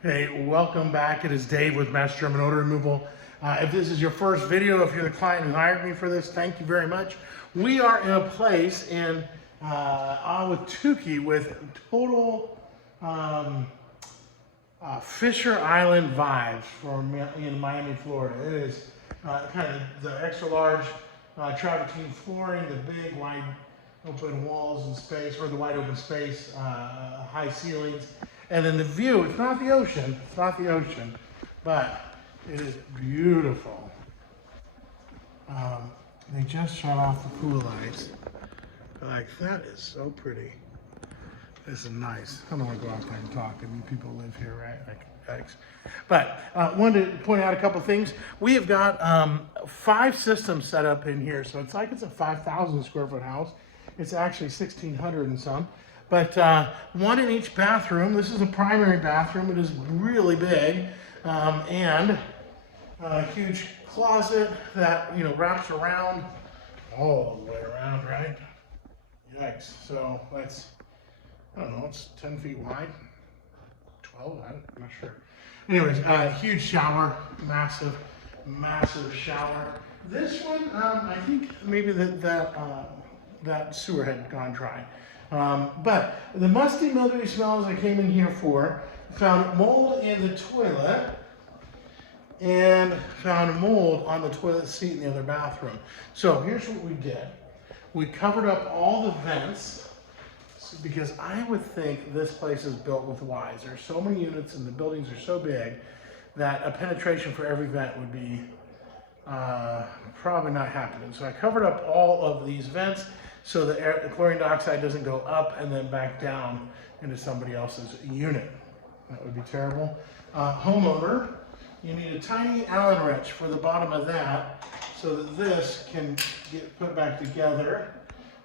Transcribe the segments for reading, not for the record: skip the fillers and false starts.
Hey, welcome back. It is Dave with Master German Odor Removal. If this is your first video, if you're the client who hired me for this, thank you very much. We are in a place in Ahwatukee with total Fisher Island vibes in Miami, Florida. It is kind of the extra large travertine flooring, the big wide open walls and space, or the wide open space, high ceilings. And then the view, it's not the ocean, but it is beautiful. They just shut off the pool lights. Like, that is so pretty. This is nice. I don't want to go out there and talk. I mean, people live here, right? Like, thanks. But wanted to point out a couple things. We have got 5 systems set up in here. So it's like it's a 5,000 square foot house. It's actually 1,600 and some. But one in each bathroom. This is a primary bathroom. It is really big, and a huge closet that wraps around all the way around, right? Yikes! So that's, I don't know. It's 10 feet wide, 12. I'm not sure. Anyways, huge shower, massive shower. This one, I think maybe that sewer had gone dry. But the musty, mildewy smells I came in here for, found mold in the toilet and found mold on the toilet seat in the other bathroom. So here's what we did. We covered up all the vents because I would think this place is built with Ys. There's so many units and the buildings are so big that a penetration for every vent would be probably not happening. So I covered up all of these vents so the chlorine dioxide doesn't go up and then back down into somebody else's unit. That would be terrible. Homeowner, you need a tiny Allen wrench for the bottom of that so that this can get put back together.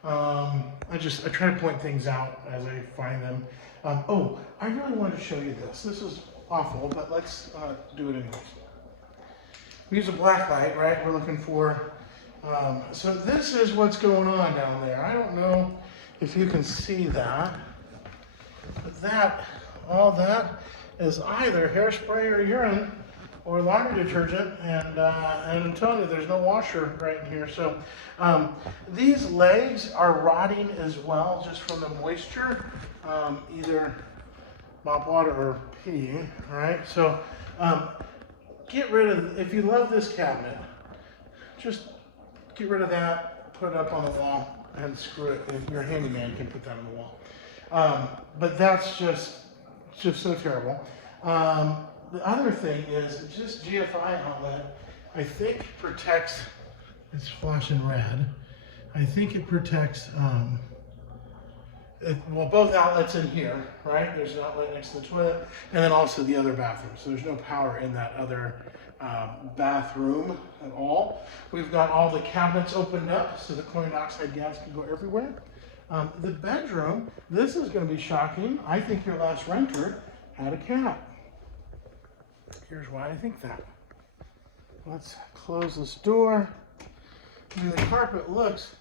I try to point things out as I find them. Oh, I really wanted to show you this. This is awful, but let's do it anyways. We use a black light, right? We're looking for so this is what's going on down there. I don't know if you can see that, but all that is either hairspray or urine or laundry detergent, and I'm telling you, there's no washer right in here. So these legs are rotting as well, just from the moisture, either mop water or pee, all right? So get rid of, if you love this cabinet, just get rid of that, put it up on the wall, and screw it. If your handyman can put that on the wall. But that's just so terrible. The other thing is this GFI outlet, I think protects, it's flashing red. I think it protects, well, both outlets in here, right? There's an outlet next to the toilet, and then also the other bathroom. So there's no power in that other bathroom at all. We've got all the cabinets opened up so the chlorine dioxide gas can go everywhere. The bedroom, this is going to be shocking. I think your last renter had a cat. Here's why I think that. Let's close this door. I mean, the carpet looks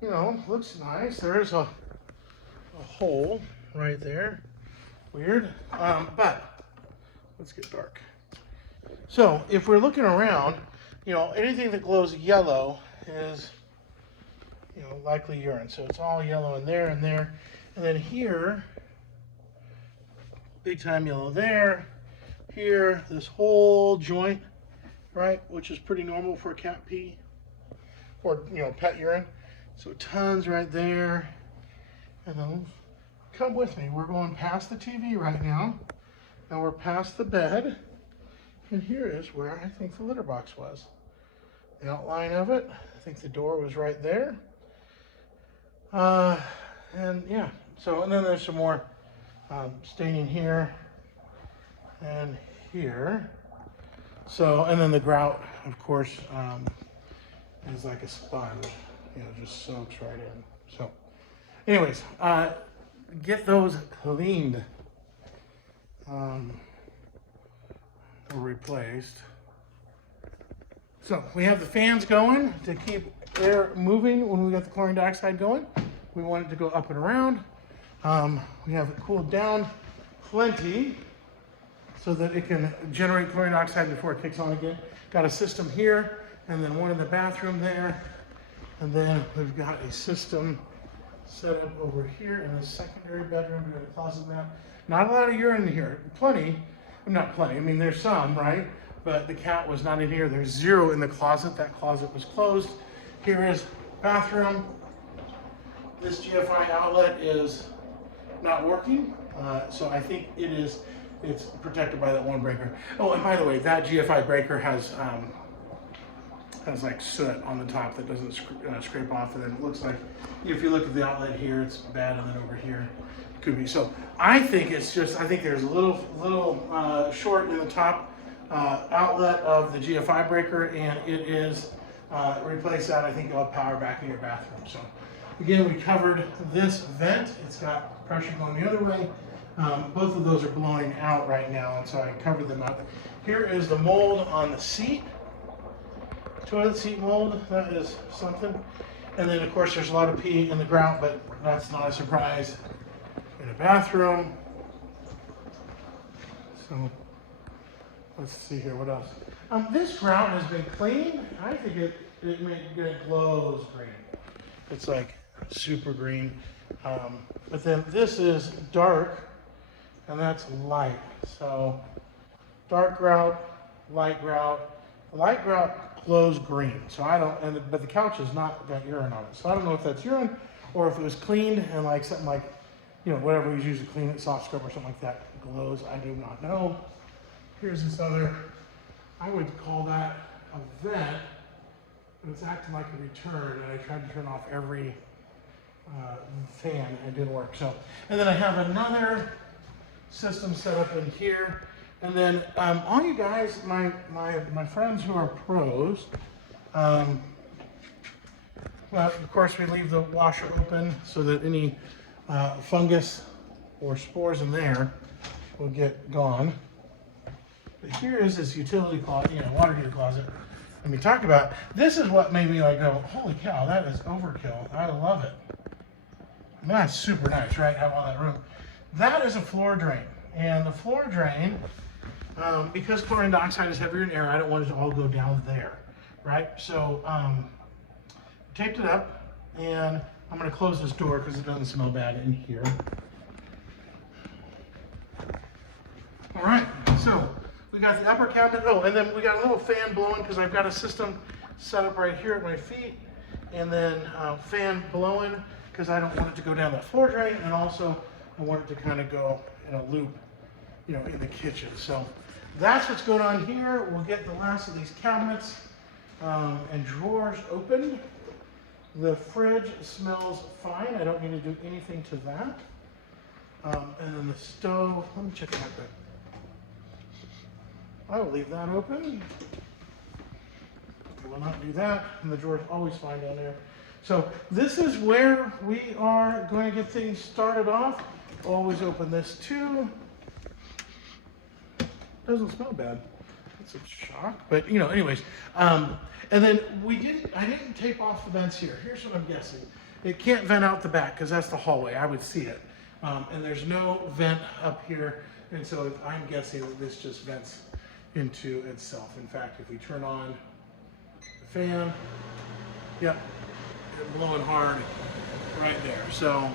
nice. There is a hole right there. Weird. But let's get dark. So if we're looking around, anything that glows yellow is, likely urine. So it's all yellow in there and there. And then here, big time yellow there. Here, this whole joint, right, which is pretty normal for cat pee or, pet urine. So tons right there. And then come with me. We're going past the TV right now. Now we're past the bed. And here is where I think the litter box was. The outline of it, I think the door was right there. And yeah, and then there's some more staining here and here. So, and then the grout, of course, is like a sponge, just soaks right in. So, anyways, get those cleaned. Or replaced. So we have the fans going to keep air moving when we got the chlorine dioxide going. We want it to go up and around. We have it cooled down plenty. so that it can generate chlorine dioxide before it kicks on again. Got a system here, and then one in the bathroom there. And then we've got a system set up over here in the secondary bedroom. We've got a closet mat. Not a lot of urine in here. Plenty. Not plenty. I mean, there's some, right? But the cat was not in here. There's 0 in the closet. That closet was closed. Here is bathroom. This GFI outlet is not working. So I think it's protected by that one breaker. Oh, and by the way, that GFI breaker has like soot on the top that doesn't scrape off, and then it looks like, if you look at the outlet here, it's bad, and then over here it could be. So I think it's just, I think there's a little short in the top outlet of the GFI breaker, and it is replace that. I think you'll have power back in your bathroom. So again, we covered this vent. It's got pressure going the other way. Both of those are blowing out right now, and so I covered them up. Here is the mold on the seat. Toilet seat mold, that is something. And then of course there's a lot of pee in the grout, but that's not a surprise in a bathroom. So let's see here, what else? This grout has been cleaned. I think it glows green. It's like super green. But then this is dark, and that's light. So dark grout, light grout. Light grout glows green, so I don't, but the couch has not got urine on it, so I don't know if that's urine or if it was cleaned and like something like, whatever we use to clean it, soft scrub or something like that glows. I do not know. Here's this other, I would call that a vent, but it's acting like a return, and I tried to turn off every fan, and it didn't work. So, and then I have another system set up in here. And then all you guys, my friends who are pros, well, of course we leave the washer open so that any fungus or spores in there will get gone. But here is this utility closet, water heater closet. I mean, talk about, this is what made me like go, holy cow, that is overkill. I love it. And that's super nice, right? Have all that room. That is a floor drain. And the floor drain, because chlorine dioxide is heavier in air, I don't want it to all go down there, right? So taped it up, and I'm going to close this door because it doesn't smell bad in here. All right, so we got the upper cabinet. Oh, and then we got a little fan blowing because I've got a system set up right here at my feet, and then fan blowing because I don't want it to go down that floor drain, and also I want it to kind of go in a loop, in the kitchen. So that's what's going on here. We'll get the last of these cabinets and drawers opened. The fridge smells fine. I don't need to do anything to that. And then the stove, let me check that out. I will leave that open. I will not do that. And the drawer's always fine down there. So this is where we are going to get things started off. Always open this too. Doesn't smell bad. That's a shock, but anyways. And then I didn't tape off the vents here. Here's what I'm guessing. It can't vent out the back because that's the hallway. I would see it. And there's no vent up here. And so I'm guessing that this just vents into itself. In fact, if we turn on the fan, yep, it's blowing hard right there. So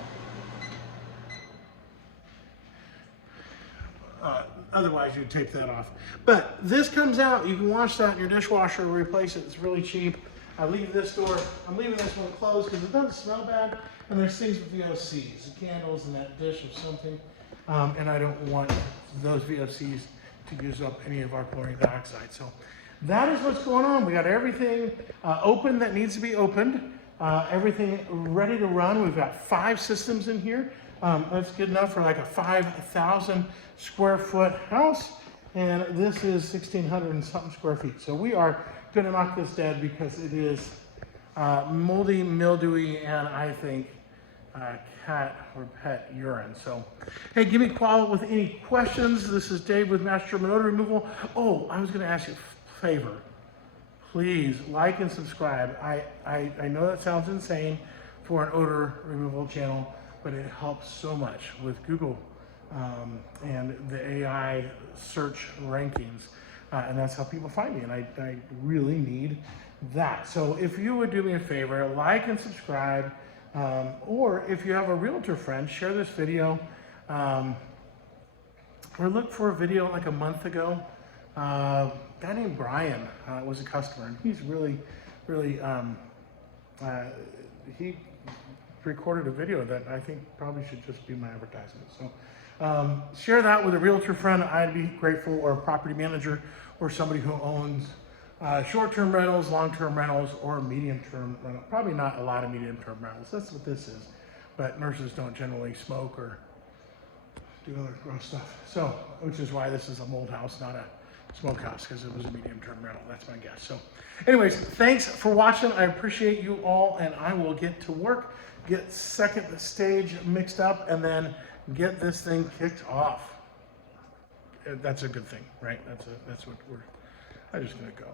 otherwise you'd tape that off. But this comes out, you can wash that in your dishwasher or replace it. It's really cheap. I'm leaving this one closed because it doesn't smell bad, and there's things with VOCs, the candles in that dish or something, and I don't want those VOCs to use up any of our chlorine dioxide. So that is what's going on. We got everything open that needs to be opened, everything ready to run. We've got 5 systems in here. That's good enough for like a 5,000 square foot house, and this is 1,600 and something square feet. So we are going to knock this dead because it is moldy, mildewy, and I think cat or pet urine. So, hey, give me a call with any questions. This is Dave with Master German Odor Removal. Oh, I was going to ask you a favor. Please like and subscribe. I know that sounds insane for an odor removal channel, but it helps so much with Google and the AI search rankings. And that's how people find me, and I really need that. So if you would do me a favor, like and subscribe, or if you have a realtor friend, share this video. Or look for a video like a month ago. A guy named Brian was a customer, and he's really he recorded a video that I think probably should just be my advertisement. So share that with a realtor friend. I'd be grateful, or a property manager, or somebody who owns short-term rentals, long-term rentals, or medium-term rentals. Probably not a lot of medium-term rentals. That's what this is. But nurses don't generally smoke or do other gross stuff. So, which is why this is a mold house, not a smokehouse, because it was a medium-term rental. That's my guess. So, anyways, thanks for watching. I appreciate you all, and I will get to work, get second stage mixed up, and then get this thing kicked off. That's a good thing, right? That's what I'm just gonna go.